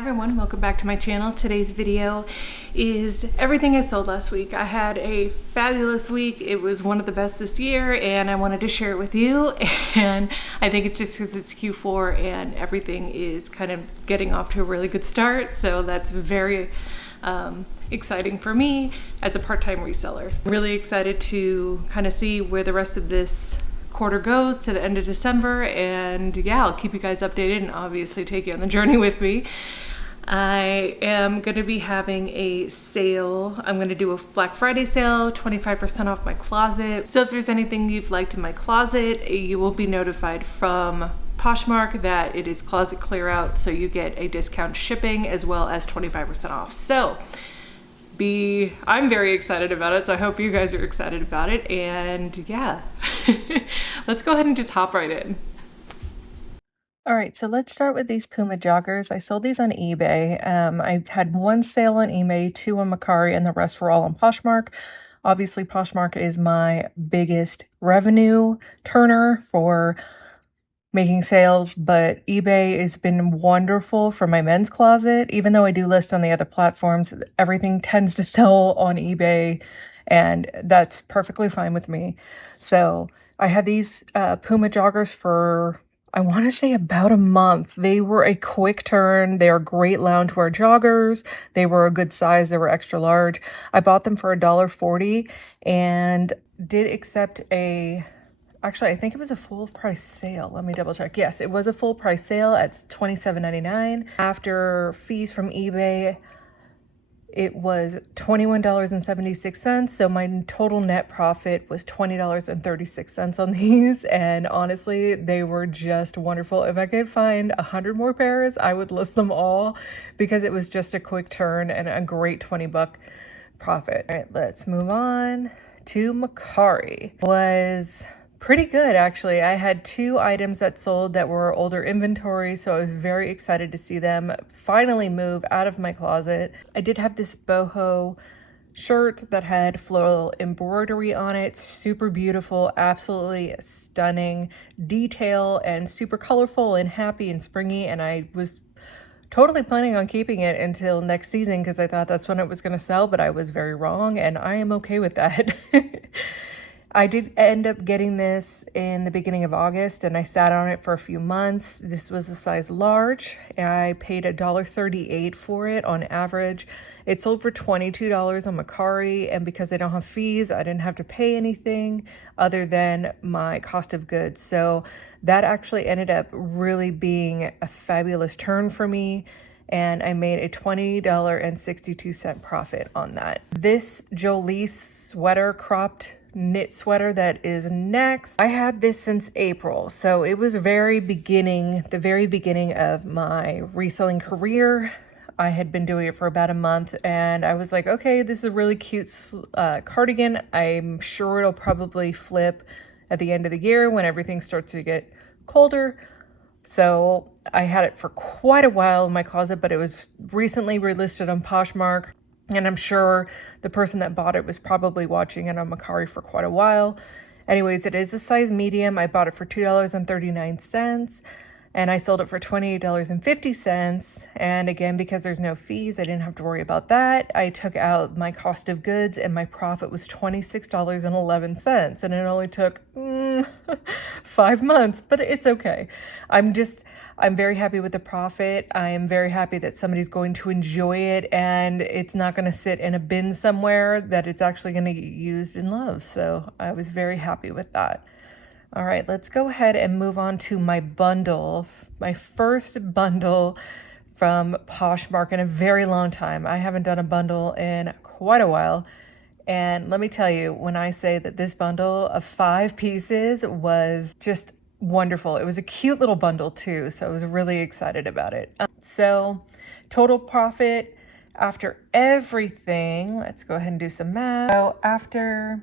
everyone, welcome back to my channel. Today's video is everything I sold last week. I had a fabulous week. It was one of the best this year and I wanted to share it with you. And I think it's just because it's Q4 and everything is kind of getting off to a really good start. So that's very exciting for me as a part-time reseller. Really excited to kind of see where the rest of this quarter goes to the end of December, and yeah, I'll keep you guys updated and obviously take you on the journey with me. I am going to be having a sale. I'm going to do a Black Friday sale, 25% off my closet. So if there's anything you've liked in my closet, you will be notified from Poshmark that it is closet clear out, so you get a discount shipping as well as 25% off. So I'm very excited about it, so I hope you guys are excited about it. And yeah, let's go ahead and just hop right in. All right, so let's start with these Puma joggers. I sold these on eBay. I had one sale on eBay, two on Mercari, and the rest were all on Poshmark. Obviously, Poshmark is my biggest revenue turner for making sales, but eBay has been wonderful for my men's closet. Even though I do list on the other platforms, everything tends to sell on eBay, and that's perfectly fine with me. So I had these Puma joggers for, I want to say, about a month. They were a quick turn. They are great loungewear joggers. They were a good size. They were extra large. I bought them for $1.40 and did accept actually, I think it was a full price sale. Let me double check. Yes, it was a full price sale at $27.99. After fees from eBay, it was $21.76. So my total net profit was $20.36 on these. And honestly, they were just wonderful. If I could find 100 more pairs, I would list them all because it was just a quick turn and a great $20 profit. All right, let's move on to Mercari. Was pretty good, actually. I had two items that sold that were older inventory, so I was very excited to see them finally move out of my closet. I did have this boho shirt that had floral embroidery on it. Super beautiful, absolutely stunning detail, and super colorful and happy and springy, and I was totally planning on keeping it until next season because I thought that's when it was going to sell, but I was very wrong, and I am okay with that. I did end up getting this in the beginning of August, and I sat on it for a few months. This was a size large. I paid $1.38 for it on average. It sold for $22 on Mercari, and because I don't have fees, I didn't have to pay anything other than my cost of goods. So that actually ended up really being a fabulous turn for me, and I made a $20.62 profit on that. This Jolie sweater, cropped knit sweater that is next. I had this since April, so it was the very beginning of my reselling career. I had been doing it for about a month, and I was like, okay, this is a really cute cardigan. I'm sure it'll probably flip at the end of the year when everything starts to get colder. So I had it for quite a while in my closet, but it was recently relisted on Poshmark. And I'm sure the person that bought it was probably watching it on Mercari for quite a while. Anyways, it is a size medium. I bought it for $2.39 and I sold it for $28.50. And again, because there's no fees, I didn't have to worry about that. I took out my cost of goods and my profit was $26.11. And it only took 5 months, but it's okay. I'm very happy with the profit. I am very happy that somebody's going to enjoy it and it's not going to sit in a bin somewhere, that it's actually going to get used in love. So I was very happy with that. All right, let's go ahead and move on to my bundle. My first bundle from Poshmark in a very long time. I haven't done a bundle in quite a while. And let me tell you, when I say that this bundle of 5 pieces was just wonderful. It was a cute little bundle too, so I was really excited about it. So total profit after everything, let's go ahead and do some math. So after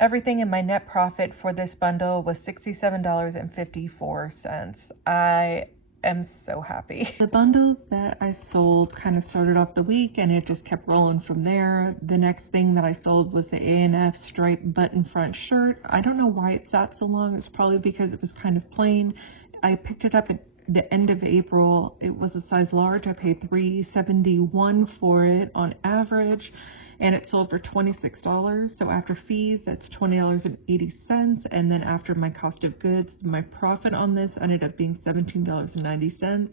everything, in my net profit for this bundle was $67.54. I am so happy. The bundle that I sold kind of started off the week and it just kept rolling from there. The next thing that I sold was the A&F striped button front shirt. I don't know why it sat so long. It's probably because it was kind of plain. I picked it up at the end of April. It was a size large. I paid $3.71 for it on average, and it sold for $26. So after fees, that's $20.80. And then after my cost of goods, my profit on this ended up being $17.90.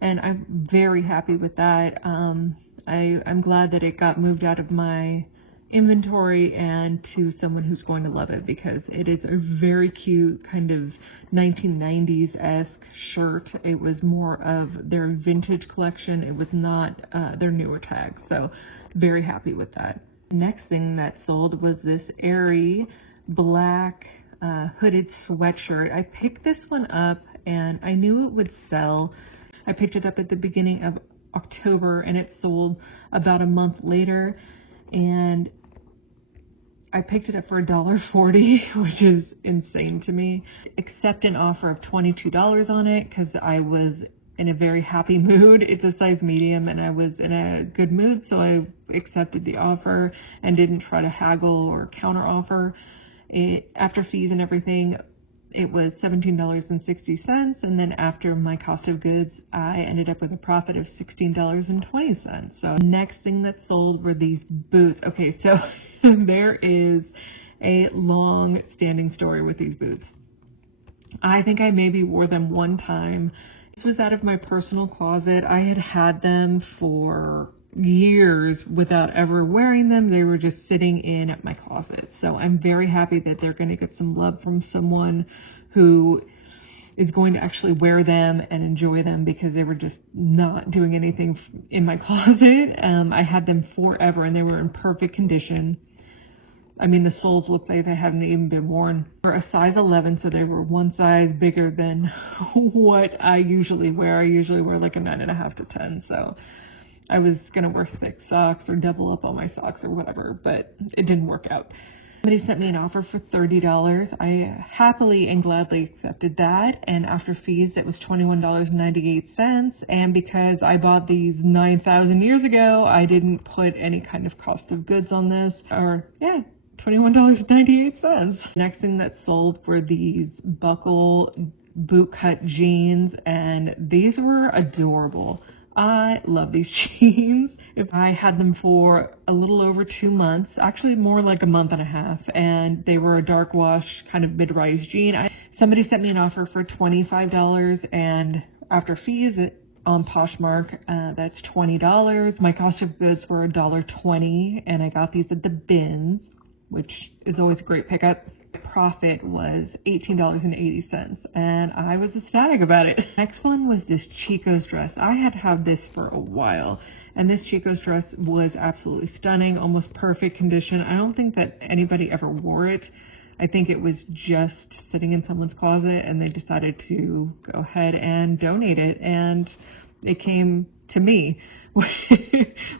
And I'm very happy with that. I'm glad that it got moved out of my inventory and to someone who's going to love it, because it is a very cute kind of 1990s-esque shirt. It was more of their vintage collection. It was not their newer tags. So very happy with that. Next thing that sold was this airy black hooded sweatshirt. I picked this one up and I knew it would sell. I picked it up at the beginning of October and it sold about a month later, and I picked it up for $1.40, which is insane to me. Accept an offer of $22 on it because I was in a very happy mood. It's a size medium and I was in a good mood, so I accepted the offer and didn't try to haggle or counter offer. After fees and everything, it was $17.60, and then after my cost of goods, I ended up with a profit of $16.20. So next thing that sold were these boots. Okay, so there is a long standing story with these boots. I think I maybe wore them one time. This was out of my personal closet. I had them for years without ever wearing them. They were just sitting in at my closet. So I'm very happy that they're going to get some love from someone who is going to actually wear them and enjoy them, because they were just not doing anything in my closet. I had them forever and they were in perfect condition. I mean, the soles looked like they hadn't even been worn. They were a size 11, so they were one size bigger than what I usually wear. I usually wear like a 9.5 to 10, so I was going to wear thick socks or double up on my socks or whatever, but it didn't work out. Somebody sent me an offer for $30. I happily and gladly accepted that, and after fees, it was $21.98. And because I bought these 9,000 years ago, I didn't put any kind of cost of goods on this, or yeah, $21.98. Next thing that sold were these buckle bootcut jeans, and these were adorable. I love these jeans. I had them for a little over 2 months, actually more like a month and a half, and they were a dark wash kind of mid-rise jean. Somebody sent me an offer for $25, and after fees on Poshmark, that's $20. My cost of goods were $1.20, and I got these at the bins, which is always a great pickup. Profit was $18.80, and I was ecstatic about it. Next one was this Chico's dress. I had this for a while, and this Chico's dress was absolutely stunning, almost perfect condition. I don't think that anybody ever wore it. I think it was just sitting in someone's closet and they decided to go ahead and donate it, and it came to me,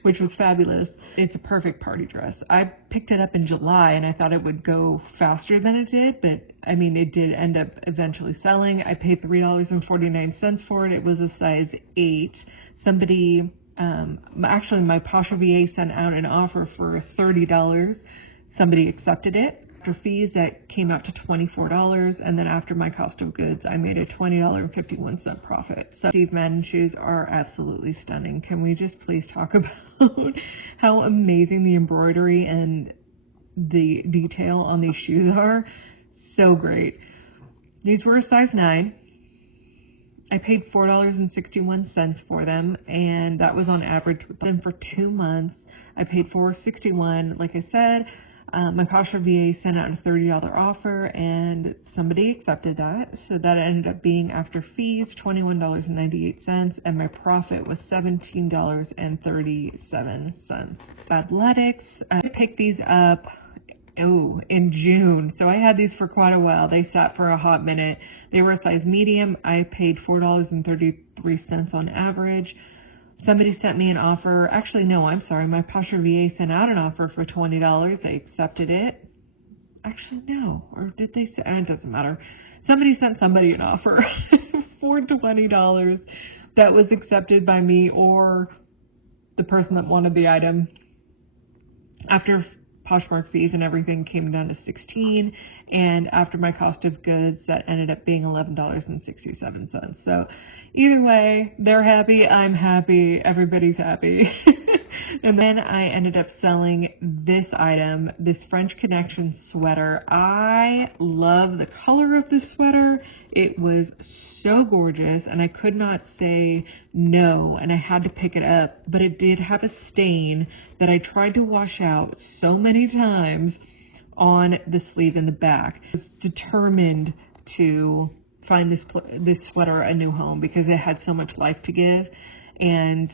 which was fabulous. It's a perfect party dress. I picked it up in July and I thought it would go faster than it did, but I mean, it did end up eventually selling. I paid $3.49 for it. It was a size 8. Somebody, actually my Pasha VA sent out an offer for $30. Somebody accepted it. After fees, that came out to $24, and then after my cost of goods, I made a $20.51 profit. So Steve Madden shoes are absolutely stunning. Can we just please talk about how amazing the embroidery and the detail on these shoes are? So great. These were a size 9. I paid $4.61 for them, and that was on average with them for 2 months. I paid $4.61, like I said. My Pasha VA sent out a $30 offer, and somebody accepted that. So that ended up being, after fees, $21.98, and my profit was $17.37. Athletics, I picked these up in June. So I had these for quite a while. They sat for a hot minute. They were a size medium. I paid $4.33 on average. Somebody sent me an offer. Actually, no, I'm sorry. My Pasha VA sent out an offer for $20. I accepted it. Actually, no. Or did they say? It doesn't matter. Somebody sent somebody an offer for $20 that was accepted by me or the person that wanted the item. After Poshmark fees and everything came down to $16, and after my cost of goods, that ended up being $11.67. So either way, they're happy, I'm happy, everybody's happy. And then I ended up selling this item, this French Connection sweater. I love the color of this sweater. It was so gorgeous, and I could not say no, and I had to pick it up, but it did have a stain that I tried to wash out so many times on the sleeve and the back. I was determined to find this sweater a new home because it had so much life to give, and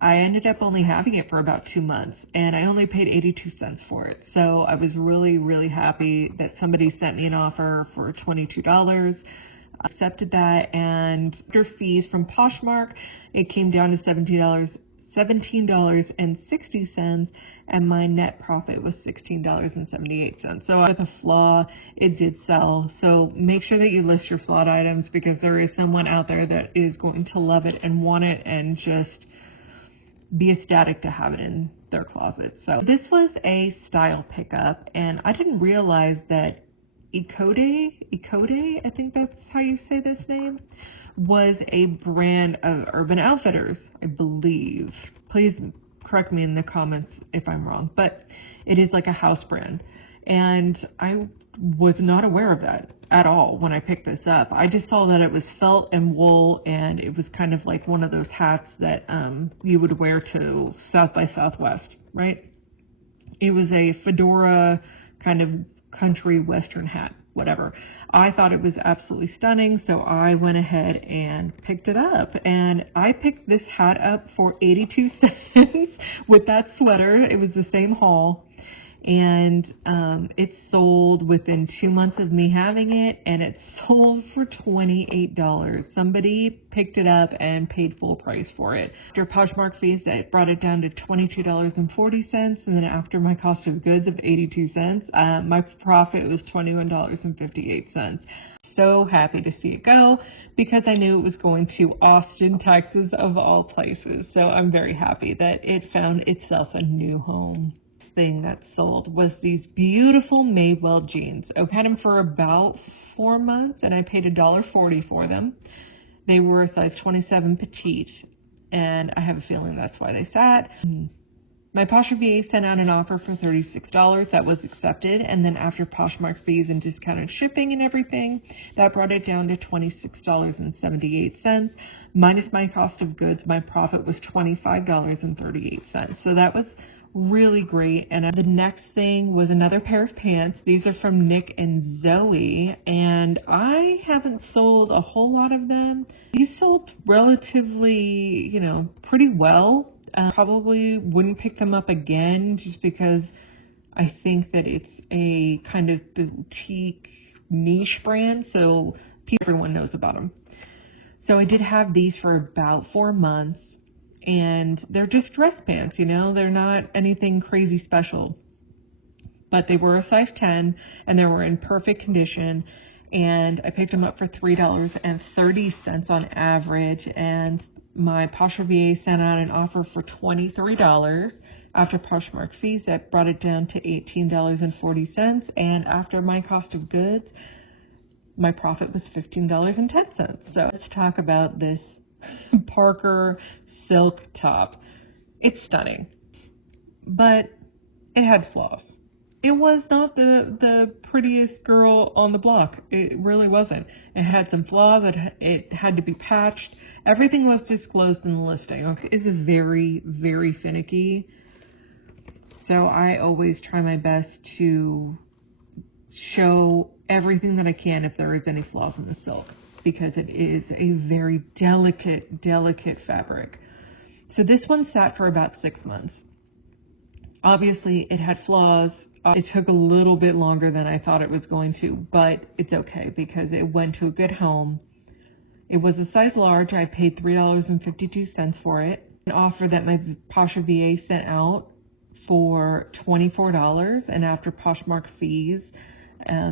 I ended up only having it for about 2 months, and I only paid 82 cents for it. So I was really, really happy that somebody sent me an offer for $22. I accepted that, and after fees from Poshmark, it came down to $17.60, and my net profit was $16.78. So with a flaw, it did sell. So make sure that you list your flawed items, because there is someone out there that is going to love it and want it and just be ecstatic to have it in their closet. So this was a style pickup, and I didn't realize that Ecode, I think that's how you say this name, was a brand of Urban Outfitters, I believe. Please correct me in the comments if I'm wrong, but it is like a house brand, and I was not aware of that at all when I picked this up. I just saw that it was felt and wool, and it was kind of like one of those hats that you would wear to South by Southwest, right? It was a fedora kind of country western hat, whatever. I thought it was absolutely stunning, so I went ahead and picked it up, and I picked this hat up for 82 cents with that sweater. It was the same haul, and it sold within 2 months of me having it, and it sold for $28. Somebody picked it up and paid full price for it. After Poshmark fees, that brought it down to $22.40, and then after my cost of goods of 82 cents, my profit was $21.58. So happy to see it go, because I knew it was going to Austin, Texas, of all places. So I'm very happy that it found itself a new home. Thing that sold was these beautiful Madewell jeans. I had them for about 4 months, and I paid $1.40 for them. They were a size 27 petite, and I have a feeling that's why they sat. My Poshmark VA sent out an offer for $36. That was accepted, and then after Poshmark fees and discounted shipping and everything, that brought it down to $26.78. Minus my cost of goods, my profit was $25.38. So that was really great. And the next thing was another pair of pants. These are from Nick and Zoe, and I haven't sold a whole lot of them. These sold relatively, pretty well. Probably wouldn't pick them up again, just because I think that it's a kind of boutique niche brand, so everyone knows about them. So I did have these for about 4 months. And they're just dress pants, they're not anything crazy special. But they were a size 10, and they were in perfect condition. And I picked them up for $3.30 on average. And my Poshmark VA sent out an offer for $23. After Poshmark fees, that brought it down to $18.40. And after my cost of goods, my profit was $15.10. So let's talk about this Parker silk top. It's stunning, but it had flaws. It was not the prettiest girl on the block. It really wasn't. It had some flaws. It had to be patched. Everything was disclosed in the listing. Okay, it's very, very finicky. So I always try my best to show everything that I can if there is any flaws in the silk, because it is a very delicate fabric. So this one sat for about 6 months. Obviously, it had flaws. It took a little bit longer than I thought it was going to, but it's okay because it went to a good home. It was a size large. I paid $3.52 for it. An offer that my Poshmark VA sent out for $24, and after Poshmark fees,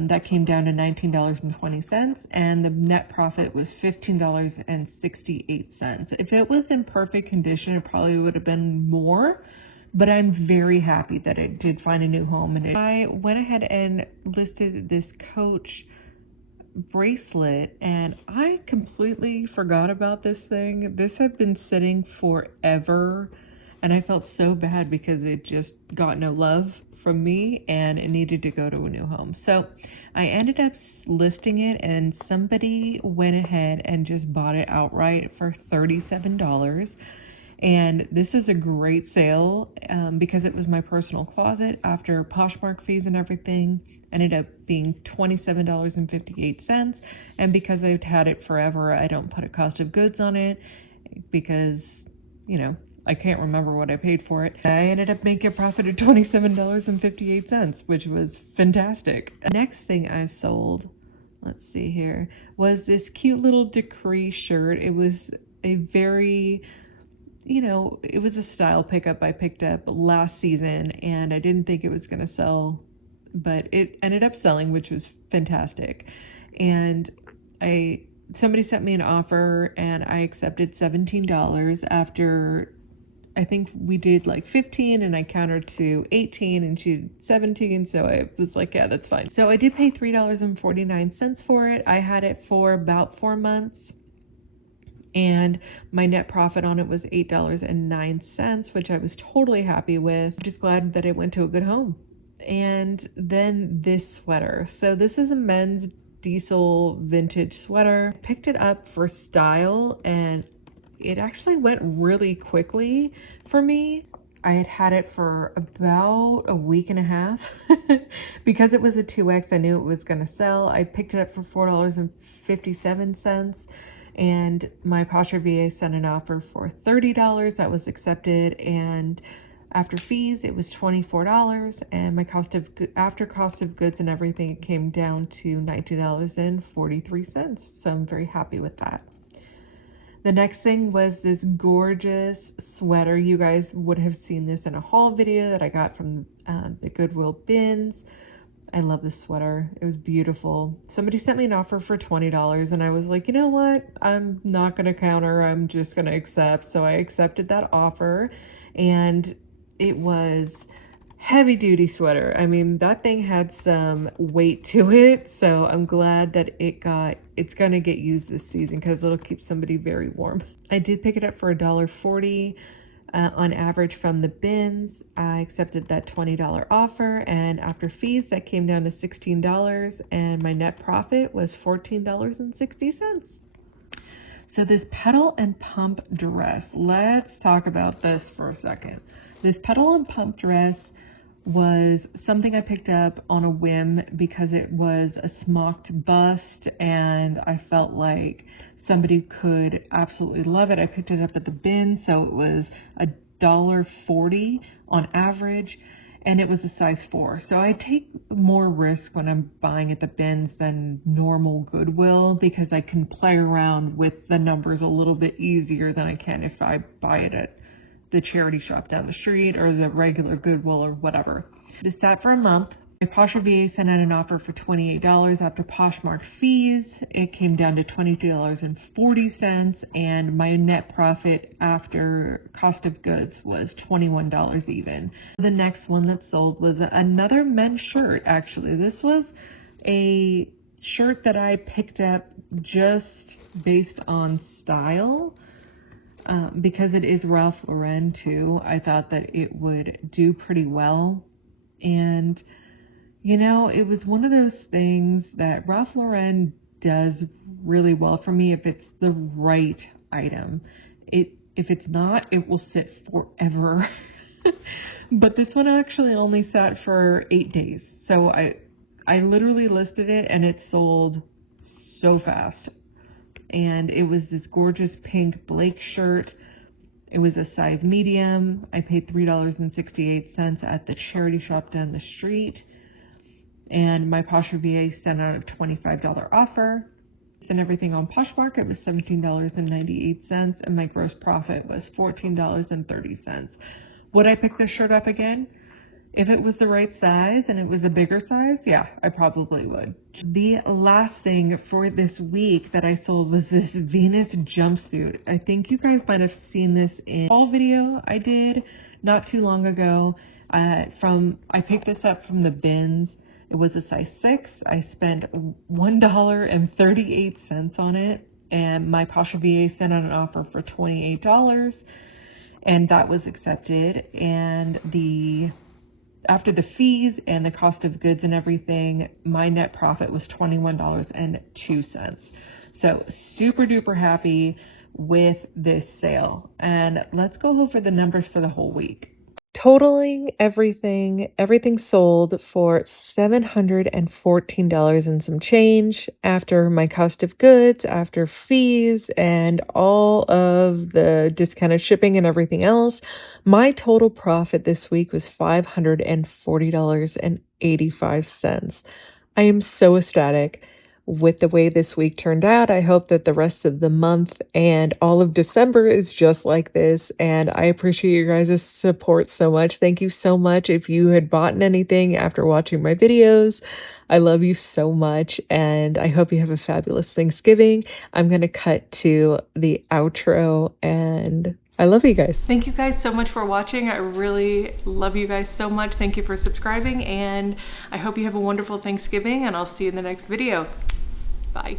that came down to $19.20, and the net profit was $15.68. If it was in perfect condition, it probably would have been more, but I'm very happy that it did find a new home. And I went ahead and listed this Coach bracelet, and I completely forgot about this thing. This had been sitting forever, and I felt so bad because it just got no love from me and it needed to go to a new home. So I ended up listing it, and somebody went ahead and just bought it outright for $37. And this is a great sale because it was my personal closet. After Poshmark fees and everything, ended up being $27.58. And because I've had it forever, I don't put a cost of goods on it because, you know, I can't remember what I paid for it. I ended up making a profit of $27.58, which was fantastic. The next thing I sold, let's see here, was this cute little decree shirt. It was a very, you know, it was a style pickup I picked up last season, and I didn't think it was going to sell, but it ended up selling, which was fantastic. And somebody sent me an offer, and I accepted $17 after I think we did like 15, and I countered to 18, and she did 17. So I was like, yeah, that's fine. So I did pay $3.49 for it. I had it for about 4 months. And my net profit on it was $8.09, which I was totally happy with. I'm just glad that it went to a good home. And then this sweater. So this is a men's diesel vintage sweater. I picked it up for style, and it actually went really quickly for me. I had had it for about a week and a half. Because it was a 2X, I knew it was going to sell. I picked it up for $4.57. And my Poshmark VA sent an offer for $30 that was accepted, and after fees it was $24, and my after cost of goods and everything, it came down to $19.43. So I'm very happy with that. The next thing was this gorgeous sweater. You guys would have seen this in a haul video that I got from the Goodwill bins. I love this sweater. It was beautiful. Somebody sent me an offer for $20, and I was like, you know what? I'm not going to counter. I'm just going to accept. So I accepted that offer, and it was heavy duty sweater. I mean, that thing had some weight to it. So I'm glad that it's going to get used this season because it'll keep somebody very warm. I did pick it up for $1.40. On average from the bins. I accepted that $20 offer, and after fees that came down to $16, and my net profit was $14.60. So this pedal and pump dress, let's talk about this for a second. This pedal and pump dress was something I picked up on a whim because it was a smocked bust, and I felt like somebody could absolutely love it. I picked it up at the bin, so it was $1.40 on average, and it was a size 4. So I take more risk when I'm buying at the bins than normal Goodwill because I can play around with the numbers a little bit easier than I can if I buy it at the charity shop down the street or the regular Goodwill or whatever. This sat for a month. My Poshmark VA sent out an offer for $28. After Poshmark fees, it came down to $22.40, and my net profit after cost of goods was $21 even. The next one that sold was another men's shirt, actually. This was a shirt that I picked up just based on style. Because it is Ralph Lauren too, I thought that it would do pretty well. And you know, it was one of those things that Ralph Lauren does really well for me if it's the right item. If it's not, it will sit forever. But this one actually only sat for 8 days. So I literally listed it, and it sold so fast. And it was this gorgeous pink Blake shirt. It was a size medium. I paid $3.68 at the charity shop down the street. And my Poshmark VA sent out a $25 offer. And everything on Poshmark, it was $17.98, and my gross profit was $14.30. Would I pick this shirt up again? If it was the right size and it was a bigger size, yeah, I probably would. The last thing for this week that I sold was this Venus jumpsuit. I think you guys might have seen this in a haul video I did not too long ago. I picked this up from the bins. It was a size 6. I spent $1.38 on it, and my Posh VA sent out an offer for $28, and that was accepted. And after the fees and the cost of goods and everything, my net profit was $21.02. So super duper happy with this sale. And let's go over the numbers for the whole week. Totaling everything sold for $714 and some change after my cost of goods, after fees, and all of the discounted shipping and everything else. My total profit this week was $540.85. I am so ecstatic with the way this week turned out. I hope that the rest of the month and all of December is just like this, and I appreciate your guys' support so much. Thank you so much. If you had bought anything after watching my videos, I love you so much, and I hope you have a fabulous Thanksgiving. I'm going to cut to the outro, and I love you guys. Thank you guys so much for watching. I really love you guys so much. Thank you for subscribing, and I hope you have a wonderful Thanksgiving, and I'll see you in the next video. Bye.